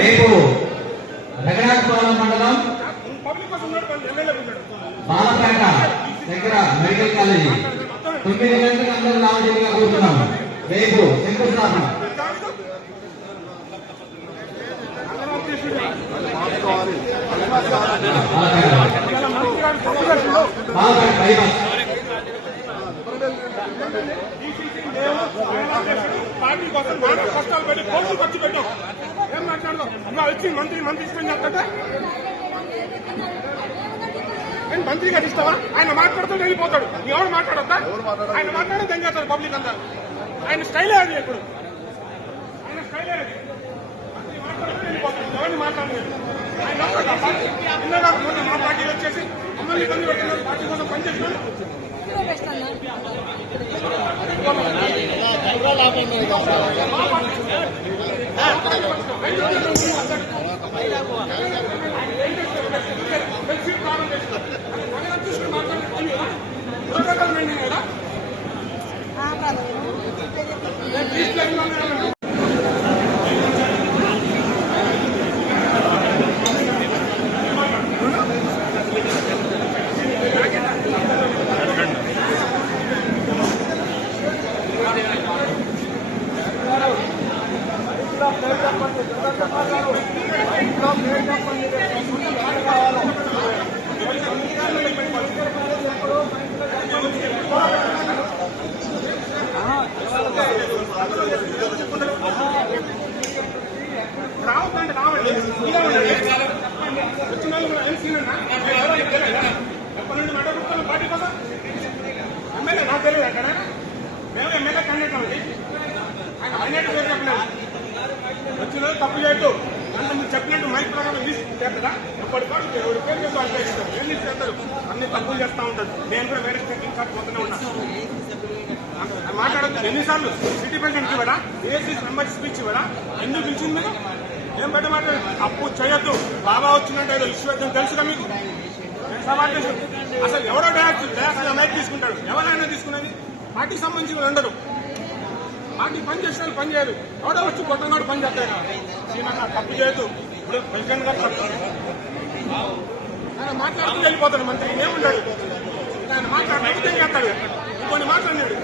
రేపు రఘునాథపురం మండలం బాలపేట దగ్గర మెడికల్ కాలేజీ 9 గంటలకు అందరూ రావాల్సిందిగా కోరుతున్నాం. రేపు శంకుస్థాపన పార్టీ కోసం కష్టాలు పెట్టి కోర్టు ఖర్చు పెట్టాం. ఏం మాట్లాడదాం ఇంకా వచ్చి మంత్రి ఇష్టం చెప్తా నేను మంత్రి గారు ఇస్తావా? ఆయన మాట్లాడుతూ వెళ్ళిపోతాడు. ఎవరు మాట్లాడద్దా? ఆయన మాట్లాడే తెంగేస్తాడు పబ్లిక్ అంతా. ఆయన స్టైలే అది. ఇప్పుడు ఆయన స్టైలే అది. మంత్రి మాట్లాడుతూ వెళ్ళిపోతాడు. ఎవరిని మాట్లాడలేదు. ఆయన మా పార్టీ వచ్చేసి మమ్మల్ని ఇబ్బంది పెట్టినారు. పార్టీ కోసం పనిచేస్తున్నాడు. రావద్దండి రావండి. వచ్చిన వాళ్ళు ఎప్పటి నుండి మాట్లాడుతున్నాం పార్టీ కోసం. ఎమ్మెల్యే నాకు తెలియదు. అక్కడ మేము ఎమ్మెల్యే క్యాండిడేట్ అండి. ఆయన మైనార్టీ పేరు చెప్పలేదు. వచ్చిన వాళ్ళు తప్పు చేయొద్దు. అంటే మీరు చెప్పినట్టు మైక్ ప్రకారం లిస్ట్ చేస్తారా? ఎప్పటికాడు ఎవరి పేరు చేసి వాళ్ళు చేస్తారు. ఏం లిస్ట్ చేస్తారు? అన్ని తప్పులు చేస్తూ ఉంటారు. నేను కూడా వేరే స్టేట్ ఇంకా పోతూనే ఉన్నా. మాట్లాడద్దు. ఎన్నిసార్లు సిటీ ప్రెసిడెంట్ ఇవ్వడా? ఏసీ మెంబర్ స్పీచ్ ఇవ్వడా? ఎందుకు పిలిచింది మీరు? ఏం బయట మాట్లాడు. అప్పు చేయొద్దు. బాబా వచ్చిందంటే ఏదో ఇష్యూ అవుతుంది తెలుసుగా మీకు. నేను సవాల్ చేసి అసలు ఎవరో డయాస్ మైక్ తీసుకుంటాడు. ఎవరైనా తీసుకునేది పార్టీకి సంబంధించిన వాళ్ళు ఉండరు. పార్టీ పని చేసిన వాళ్ళు పని చేయరు. ఎవడో వచ్చి కొట్టనాడు పని చేస్తాడు. తప్పు చేయొద్దు. ఇప్పుడు ప్రెసిడెంట్ గారు ఆయన మాట్లాడుతూ వెళ్ళిపోతాడు. మంత్రి ఏముంటాడు? ఆయన మాట్లాడుతూ చేస్తాడు. ఇంకొన్ని మాట్లాడినాడు.